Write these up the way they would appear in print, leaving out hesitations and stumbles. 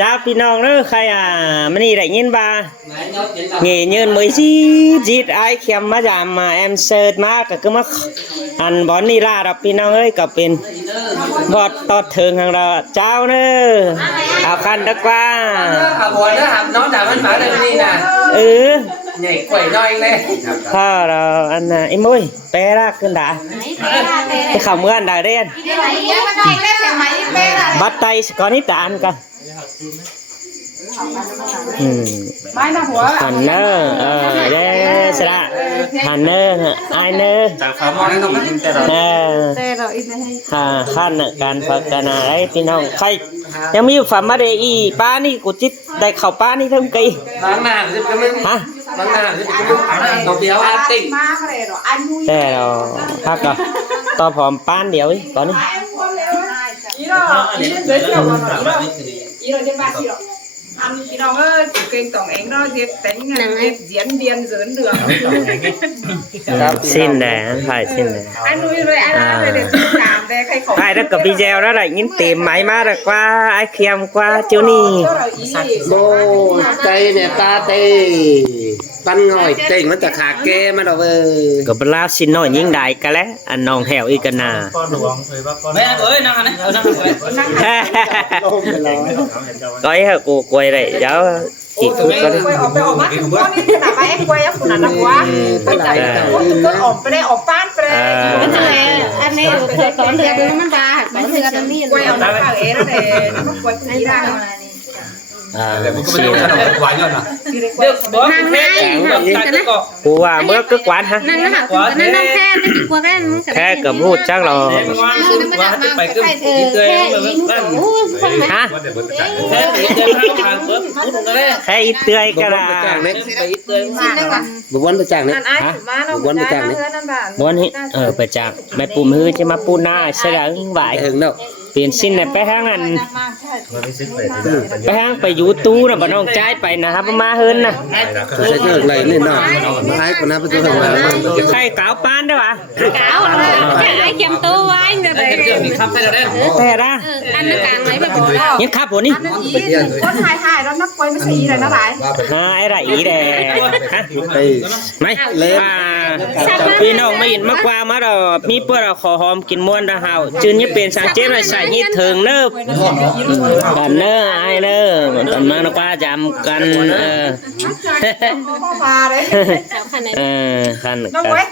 จ้าพี่น้องเด้อใครมันนี่ได้ยินบ่nghề nhân mới zít ai khem mà giảm mà em sơ má cả cứ mắc ăn bón đi ra đọcพี่น้องเอ้ยก็เป็นบอดตอดถึงhàngเราเจ้าเน้อเอาคันดักว่าเอาหัวเด้อครับน้องด่ามันหมาเลยนี่นะใหญ่กว่าน้อยเลยพ่อเราอันน่ะไอ้มุ้ยแปรรักขึ้นด่าไอ้ข่าวเมื่อนด่าเรียนบัดไตก่อนนี้ตานกันหันเนอเด้สระหันเนอไอเนอขั้นการฝึกกันอะไรพี่น้องใครยังมีฝันมาเดอีป้านี่กูจิตได้เข่าป้านี่ทั้งกี่บางนาจะเป็นฮะบางนาจะเป็นตัวเดียวอาติแต่เราพักก่อนต่อผอมป้านเดียวตอนนี้anh chị đâu có kênh tổng ảnh đó dẹp tính dẹp diễn viên dẫn đường xin nè phải xin nè anh nuôi rồi anh rồi để làm để khai khẩu ai đó cầm video đó là những tìm máy má rồi qua ai khem qua chiếu ni bố tây nè ta tây pan ngồi tây nóจะขาแกมาดอกก็บลาสิน้อยยิ่งได้กันแล้วอันน้องแหวอีกกันน่ะไม่เอ้ยนั่งนะนั่งก็ให้กูกวยได้เดี๋ยวchỉ phútก็ได้ออกไปออกมาถึงพวกนี้แต่ไปแอบกวยคนนั้นนะวะไปจับก็ออกไปได้ออกป้านไปได้มันจะเลยอันนี้เธอตอนเดือนมันบามันเดือนนี้กวยเอาหน้าเอ๋แล้วแต่มันกวยที่ได้นางนายกูว่าเมื่อก็กวานฮะนั่นนะคะนั่นแค่จะกินกว่าแค่กับพูดจังเราฮะแค่อีเตยกันละบุญประจักษ์เนี่ยบุญประจักษ์เนี่ยบุญนี่ประจักษ์แม่ปูมือจะมาปูหน้าเสด็จไหวถึงเนาะเปลี่ยนสิ้นเนี่ยไปห้างอันไปห้างไปยูตู้นะบ้านน้องใจไปนะครับมาเฮินนะใช้เรื่องอะไรนี่เนาะมาให้คนนั้นไปตัวมาใครกาวปานได้ปะกาวแค่ไอ้เข็มตู้ไว้เนี่ยแต่ละอันนั้นกลางไหนแบบนี่ครับผมนี่คนถ่ายแล้วนักกวยไม่ใช่เลยนะหลายไอ้ไรอีแดงฮะไม่เลยพี่น้องไม่เห็นมากกว่ามาเรามีเพื่อเราขอหอมกินม้วนดาหาวจืนนี่เป็นสังเจมเลยใส่ยี่ถึงเนิบกันเนอไอ้เนอมันมากกว่าจำกันขันน้องเว้ย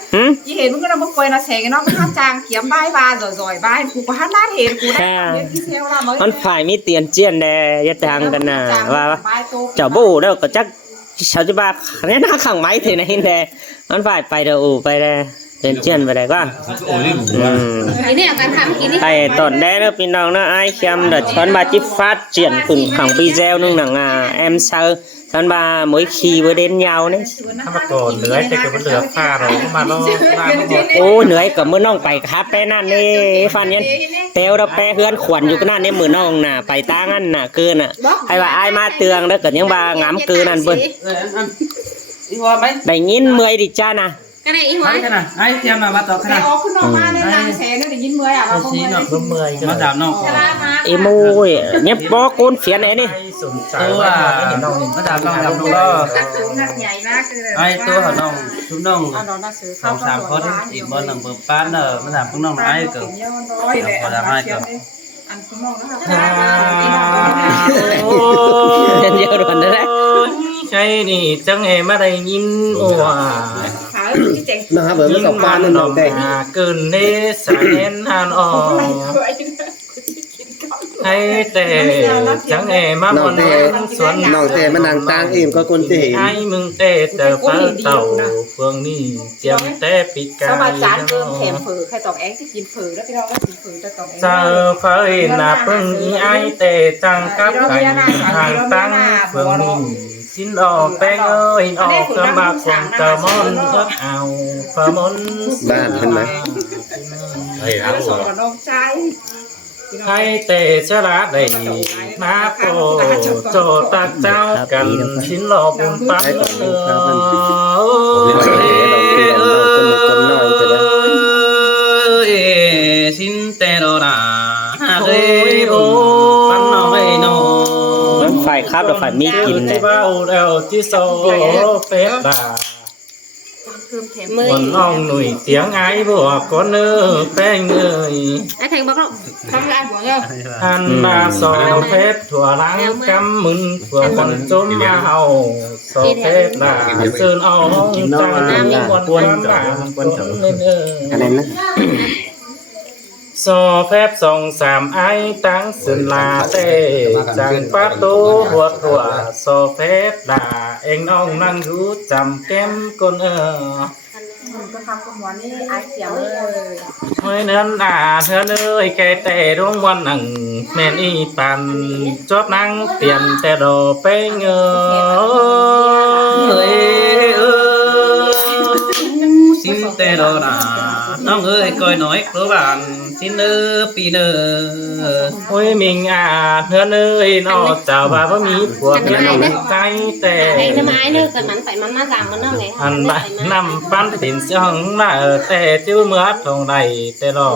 ยี่เห็นมึงก็เราไม่กวยนะเสกน้องห้าจางเขียมใบบ้าจ่อยๆใบกูก็ห้าหน้าเห็นกูได้มันฝ่ายมีเตียนเจียนแดยัดทางกันนะว่าเจ้าบู้แล้วก็จักชาวจีบาเนี่ยน่าขังไม้ถึงในหินแดมันฝ่ายไปเดี๋ยวไปได้เตียนเจียนไปได้ก็นี่การทำกินนี่ไอ้ตอนแรกเราพี่น้องนะไอ้เข็มเดือดช้อนบาจิฟัดเจียนปึ่งขังปีเจลนึงหนังem saoท่านบาmỗi khi vừa đến nhau đấy ถ้ามาก่อนเหลือแต่ก็มันเหลือผ้าเราก็มาแล้วโอ้เหนื่อยกับมือน้องไปครับไปนั่นนี่ฟันยันเตวเราไปเฮือนขวัญอยู่ก็นั่นนี่มือน้องน่ะไปตางั้นน่ะเกินน่ะไอ้ว่าไอ้มาเตืองแล้วก็ยังบางามเกินนั่นเปิ้ลได้ยินเมื่อยดิจ้านะก็ได้อีหัวขนาดไอ้เทียมมาต่อขนาดออกขึ้นออกมาในนางเสนได้ยินเมื่อยเราชี้เนาะเมื่อยมาดามเนาะไอ้มูยเนี่ยปอโกนเฟียนไหนนี่ตัวมาดามน้องดำน้องไอ้ตัวของน้องทุกน้อง2-3คนอีกบนหนังเบิร์ป้านเนอะมาดามพวกน้องไอ้เกิดมาดามไอ้เกิดอันคุณน้องนะครับโอ้ยเยอะรวนเลยใช่นี่จังเอมาได้ยินโอ้นะครับเบอร์ไม่สองปานน้องแดงเกินเนสายเน้นหันออกให้แต่จังเอมาบนสวนน้องแต่มันนางตางเองก็คนที่เห็นให้มึงแต่เพิ่งเต่าเฟืองนี่เจียมแต่ปีกาสมัยจานเกินแถมฝือใครตอกแองที่กินฝือแล้วพี่น้องก็กินฝือจะตอกแองเจอเฟยน่ะเพิ่งอีไอแต่จังกับไก่ทางตั้งเฟืองนี่สินออกแป้งเอ้ยออกกระบะคงจะมอนก็เอาฟามอนบ้านเห็นไหมเฮ้ยเอาสอนน้องใจให้เตะชะลาได้มาโปโจตักเจ้ากันสินหลอกบุญปังสินเตโรนาเรโอปันน้อยน้อ ายครับแล้วฝ่ายมีกิน ที่ เนี่ย เบ้าแล้วที่โซเป็ดด่า มือ คนน้องหนุ่ยเสียงไอ้บัวก็เนื้อแป้งเอ้ย ไอ้แทงบอกเราทำงานหัวเงา อันมาสองเพชรถั่วล้างกำมึนเพื่อคนจนมาเอาสองเพชรด่าซื้อเอาห้องจังน้ำวันวันด่าคนเล่นเอ้ย อะไรนะ โซแพบสองสามไอ้ตั้งสินลาเต้จังประตูหัวถั่วโซแพบด่าเองน้องนั่งดูจำแก้มคนก็ทำกับหมอนี่ไอเสียวเลย เมื่อนั้นเธอเนยแกแต่ดวงวันหนึ่งแม่นอีปันจอบนั่งเปลี่ยนแต่ดอกไปเงยxin tê đồ nàน้องเอ้ยก้อยน้อยครูบานxinเนอปีเนอโอ้ยมิงเนื้อเนยนอเจ้าบ่ามีพวกเมียน้องใจแต่ ไอ้น้ำไม้เนื้อกันมันไปมันมาสั่งมันเนื้อไง อันบ่านำปั้นติ่นเสียงน่ะแต่จิ้วเมื่อทองใดแต่รอ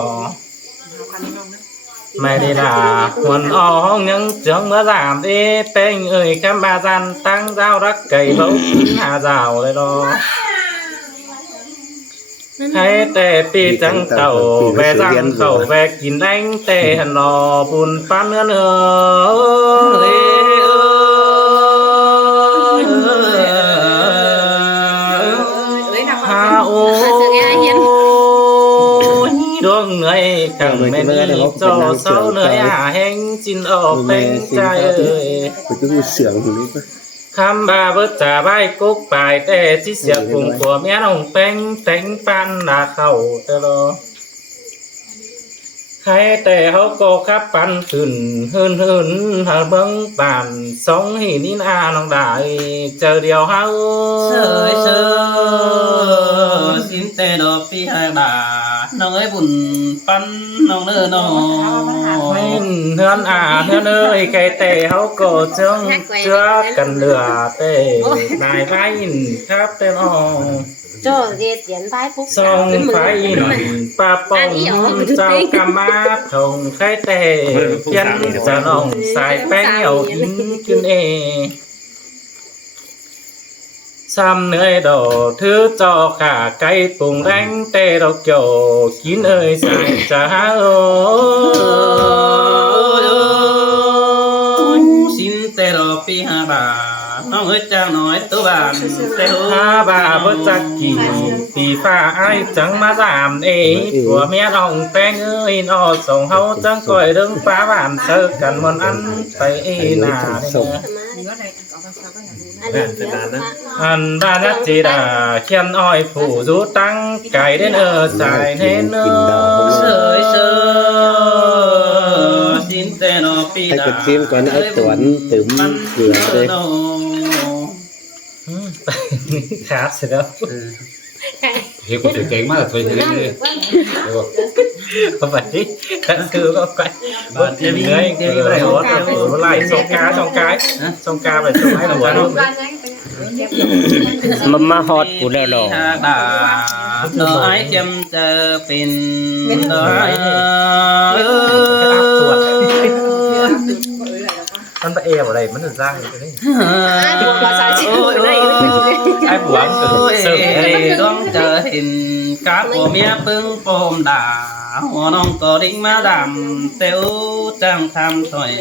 ไม่ได้ด่าหวนอ่องยังเจืองเมื่อสามเอ๊ะเป้งเอ้ยคำบาจันตั้งเจ้ารักไก่เบาหาเจ้าเลยรอให้แต่ปีจังเต่าแวจังเต่าแวกินแดงแต่หันรอบุญปั้นเนื้อฮาโอ้ดวงเหนื่อยกังแม่นี่โจเศร้าเหนื่อยแห้งจินออกเป็นใจเอ้ย กูจะพูดเสียงตรงนี้ปะ คำบาเบิดจ่าใบกุ๊กปลายแต่ที่เสียกลุ่มผัวเมียน้องแป้งแต่งปันนาเข้าตลอดใครแต่เขาก็ขับปันขึ้นหืนหาเบิ้งปานสองหินนี่นาน้องได้เจอเดียวเฮาเสยเสยสินแต่ดอกปีหาดาน้องเอ้ยบุญปันน้องเนื้อน้องเฮือนเฮือนเอ้ยไก่แต่เขาก็เจืองเจือกันเหลือแต่นายไฟครับแต่น้อง cho về tiền vai phúc ส่องไฟปาปองเจ้ากำมาทงไข่แต่เพียนจะน้องสายแป้งเอาอินกินเอซ้ำเนื้อดอกถือจอขาไก่ปุ่งแรงแต่ดอกโจกินเอ้ยสายจะหาโอสินแต่ดอกปีห้าบาน้องเอ้ยจ้างน้อยตัวบานแต่ห้าบาเพิ่จักกี่ปีฟ้าไอ้จังมาสามเอ้ผัวเมียน้องแป้งเอ้ยนอส่งเฮาจังก่อยเรื่องฟ้าบ้านเจอกันมันอันไปเอ้หน้าอันบ้านนักจีดาเขียนอ้อยผู้จูตั้งไก่เด่นสายเน้นเสยเสยสินแต่นอปี ให้ ดา กดเสียงก่อนไอ้ตวนตึมเกลือเลย ขาดเสร็จแล้ว เฮ้ยคนเก่งมากเลยทีนี้ ก็ไปกันคือก็ไปบดเนื้อเดียวไปหัวไหลส่งกาส่งกาไปส่งให้เราหัวลูก มาฮอดกูแล้วหรอ น้อยจำจะเป็นน้อยมันไปเอวอะไรมันจะสร้างอะไรนี่ไอ้หัวมันเสิร์ฟต้องเจอเห็นกาผัวเมียปึ้งปมด่าหัวน้องก็ดิ้งมาดำเต้าจังทำถอย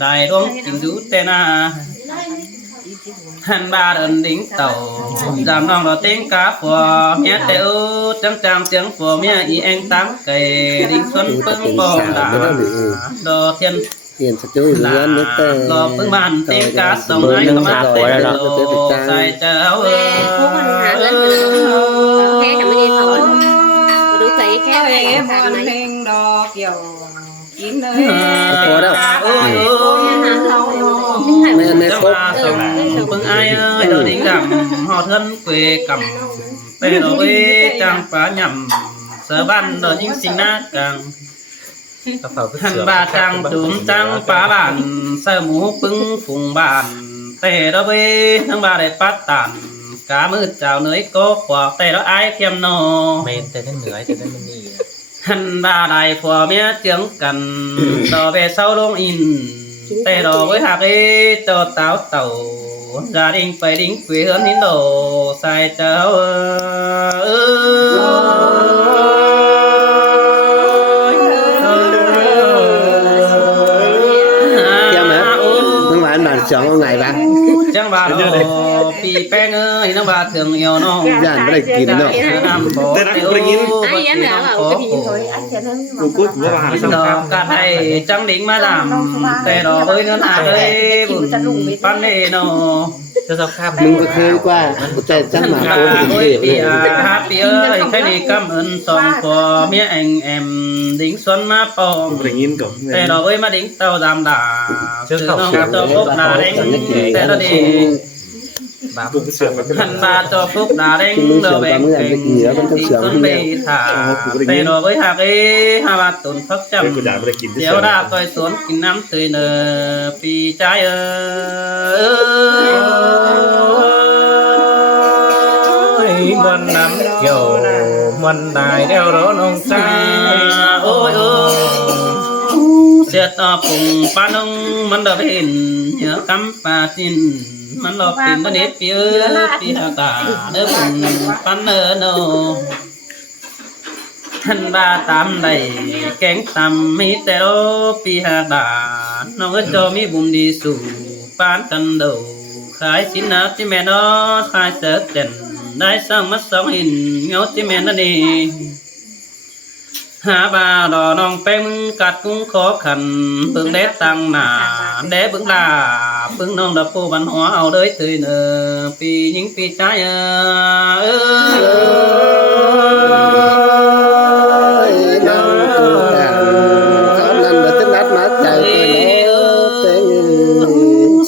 ได้ร่วงกินดูเตนาหันบาเดินดิ้งเต่าจำน้องเราเต้งกาผัวเมียเต้าจังเสียงผัวเมียอีเองตั้งไก่ดิ้งชนปึ้งปมด่าดอเทียนเปลี่ยนสตูดิโอนึกแต่ รอเพิ่งมันเต็มกาส่งให้ก็มาเต็มใส่เจ้า พวกมันหาเงินแค่กับไม่ได้ถอนดูใส่แค่ไหนทางไหน ดอกเกี่ยวกินเลย พอแล้ว แม่แม่ จะ ครบ มาส่งเพิ่งไอ้เอ้ยเราดิ้งดำห่อท่านเกวcầmเป็นเราเอ้จังป่าหย่ำเสือบ้านเรายิ่งสิงหน้ากังหันบาจังจุ่มจังป่าบ้านเสือหมูปึ้งฝุ่งบ้านแต่เราเอ้ทั้งบ้านได้ปัดตันกามือเจ้าเหนื่อยก็ขวาแต่เราไอ้เทียมนอ เมนแต่นั่นเหนื่อยแต่นั่นมันนี่ หันบาได้ผัวเมียเจียงกันต่อไปเศร้าลงอิน tè đỏ với hạt ấy cho táo tàu gia đình phải đính quê hơn đến đồ sai cháu theo mà không phải anh chọn ông này ba chẳng bà đồ pì pen ơi nó bà thường nhiều nó dàn mới được kín đâu cả này chẳng đính mà làm tè đỏ với nó hạt ấy bùn pan này nó cho sao khámมึงก็เคยกว่าแต่จังหมาโอ้โห happy ơi cái này cảm ơn xong của mía anh em đính xuân má bom tè đỏ với má đính tàu đàm đà chứ không cho phúc đà đánh tè đỏ đi hành ba cho phúc đà đánh đồ bên đính xuân bị thả tè đỏ với hạt ấy hai ba tuần phát chậm déo đa coi xuống kinh năm tươi nở pì trái ơi mần nắm kiểu mần đài đeo đó nông trai ôi ơi sẽ to cùng ba nông mình đã bên nhớ cắm ba tin mình lo tìm nó nếp phía phía cả đỡ cùng pan nơ nô thân ba tam đầy kén tam mi tê đô phía đà nó có cho mi bùn đi sù pan cần đầu khai xin nát chứ mẹ nó khai sợ tiềnได้สร้างมัดสองหินเงาที่แม่นั่นเองหาบาดอน้องแป้งมึงกัดกุ้งขอขันเบิ่งแดดตังหนาแดดเบิ่งลาเบิ่งน้องดับปูบันหัวเอาเลยตื่นปียิงปีใจน้องกูดังเขานั่นมาจะนัดมาใจเป็น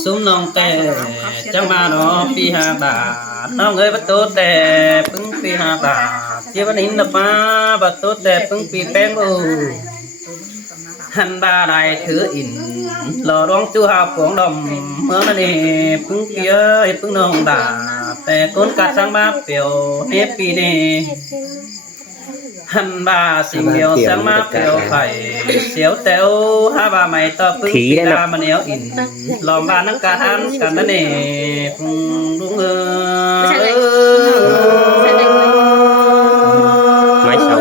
ซุ้มน้องแต่จังมาดอปีหาบาน้องเอ้ยบัดโตแต่ปึ้งปีหาบาเจ้าวันนี้นับมาบัดโตแต่ปึ้งปีแป้งบูหันบาได้ถืออินหล่อร้องจูหาผงดมเมื่อนั้นเองปึ้งปีเอ้ยปึ้งน้องดาแต่ก้นกัดสังบาเปียวเนปีเนหันบาสิ่งเดียวสังมาเปียวไข่เสียวเต้วหาบาไม่ต่อปึ้งปีดามันเอวอินลอมบานังการหันกันนั่นเองพุงลุงmáy sầu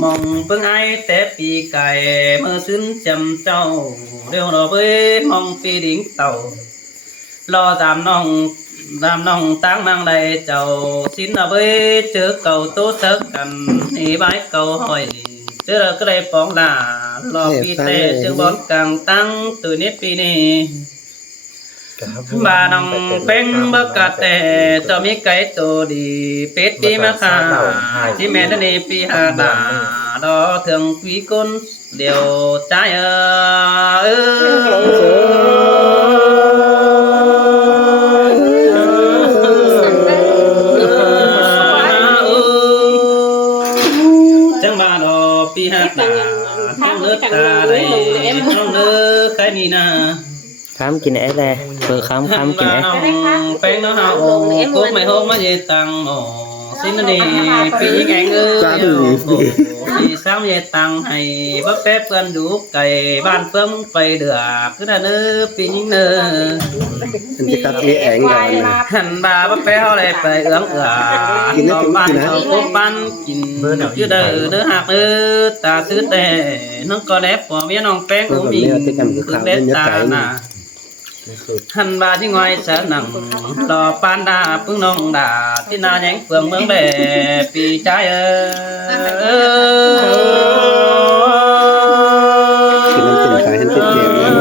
mong phương ai té pi cài mơ xứng chầm trâu đều nó với mong phi đỉnh tàu lo giảm nòng táng mang đầy chầu xin nó với chớ cầu tốt sắc cần ý bái cầu hỏi chớ là cái đây bóng là lo phi tê chớ bón càng tăng từ nếp pi nè bà nòng bén bơ cà tè cho mấy cái tổ đi pet đi mà khà chỉ mẹ nó nè pi hà đà đó thường quý côn đều trái chẳng bà đó pi hà đà trong nước ta đây trong nước cái gì nè khám kinh ấy đây vừa khám kinh ấy bén nó hao cô mày hôm mới về tăng xin nó đi phi ngang thì sao về tăng hay bắt phép gần đủ cày ban phương phải được cứ là nữ phi những nơ chỉ có cái ảnh rồi hành bà bắt phép họ lại phải ướm nó ban cho cô ban kín chứ đời đứa hạt ư ta xứ tè nó có đẹp của biết non bén của mình cứ đẹp ta nà hành bà chứ ngoài sợ nặng lò pan đà phương nông đàที่นาแยงเฟืองเมืองแบปีใจคือน้ำตุ่มสายหันติดเกม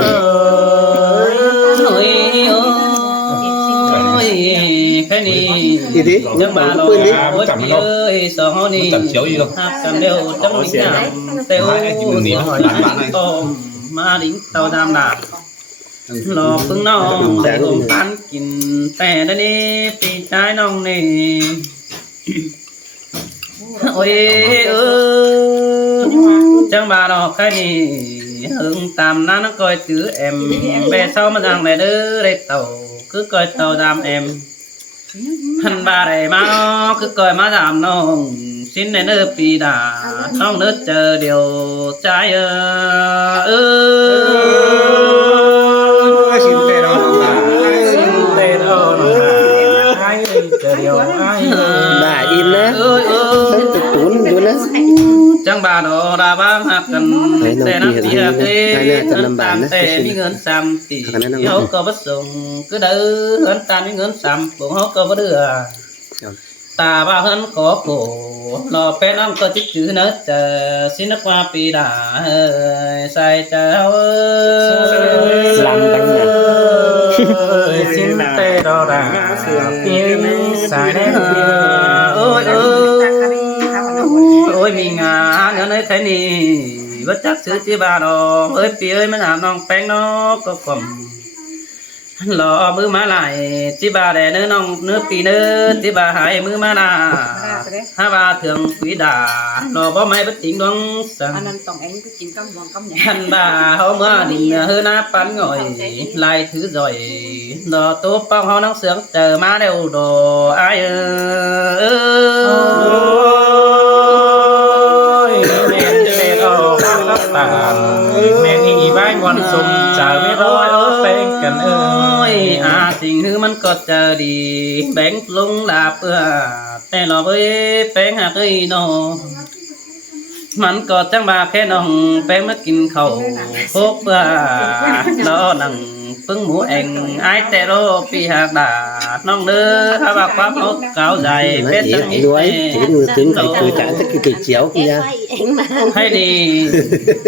แค่นี้ ดีดิ จังมาลอยโอ้ยเอ้ยสองนี่ จับเขียวอีกแล้ว หักกันเร็วจังหนิงามเต้วต้มมาดิ้งเตาดำดาหลอกพึ่งน้องได้ลมพันกินแต่ได้นี่ปีใจน้องนี่โอ้ยจังบาดอกแค่นี้หึงตามนั้นnó coi chữ em về sau mà rằng này đứa đây tàu cứ coi tàu đam em hành bà này mà nó cứ coi má giảm nó xin này nơi pi đà không nước chờ điều trái xin tê đó là tê đó ai chờ điều ai bà im á thấy tụt tún luôn á chẳng bà đồ đà ba hạt cần tê nắp tì hạt tê tàn tê mi ngân sam tì hốt có bất dùng cứ đỡ hơn tàn mi ngân sam cũng hốt có bất đưa ta ba hơn có cổ lò pe năm có chích chữ nết xin nó qua pi đà sai cháu làm bánh này xin tê đó là tiếng sai đấy ôi ôi mình nhớ nơi thế này bất chắc sự chỉ bà đó ơi pi ơi mới làm nong bánh nó có cầm lò mưa má lại chỉ bà đẻ nữa nong nước pi nữa chỉ bà hai mưa má là hai bà thường quý đà lò bó máy bất chính đoán anh anh tổng anh cứ chín công vòng công nhỉ anh bà hôm mưa đình hơn á bắn ngồi lại thứ rồi lò tốt bao hoa nắng sướng chờ má đều đồ ai mẹ đi vai ngoan sùng chờ biết rồi ở bên cạnh ơi tình hưมันก็จะดีแบงลงลาเปื่อแต่เราไปแป้งหาเคยนอมันก็จังบาแค่น้องแป้งมากินข้าวพกเปื่อรอนั่งปึ้งหมูเองไอแต่โรปีหากด่าน้องเด้อถ้าว่าความเอาเก่าใจเป็ดตั้งนี้ đuối chỉ người tính phải cười cả tất cái chiếu kia em mà ให้ดี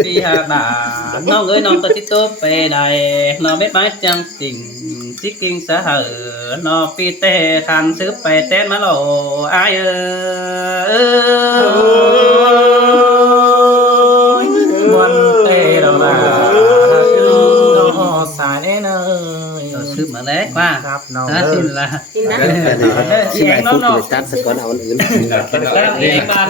ปีหากด่าน้องเอ้ยน้องก็ติดตัวไปได้น้องเม็ดไม้จังจริงสิกิ่งสะเหอน้องปีเตะทันซื้อไปเต้นมาโลอายวันเตะเราละน้องสายเนย ซื้อมาแล้วว่า ครับน้อง สิละ กินนะ xin bài phút người ta phải có nàoอื่น แล้วเองบ้าน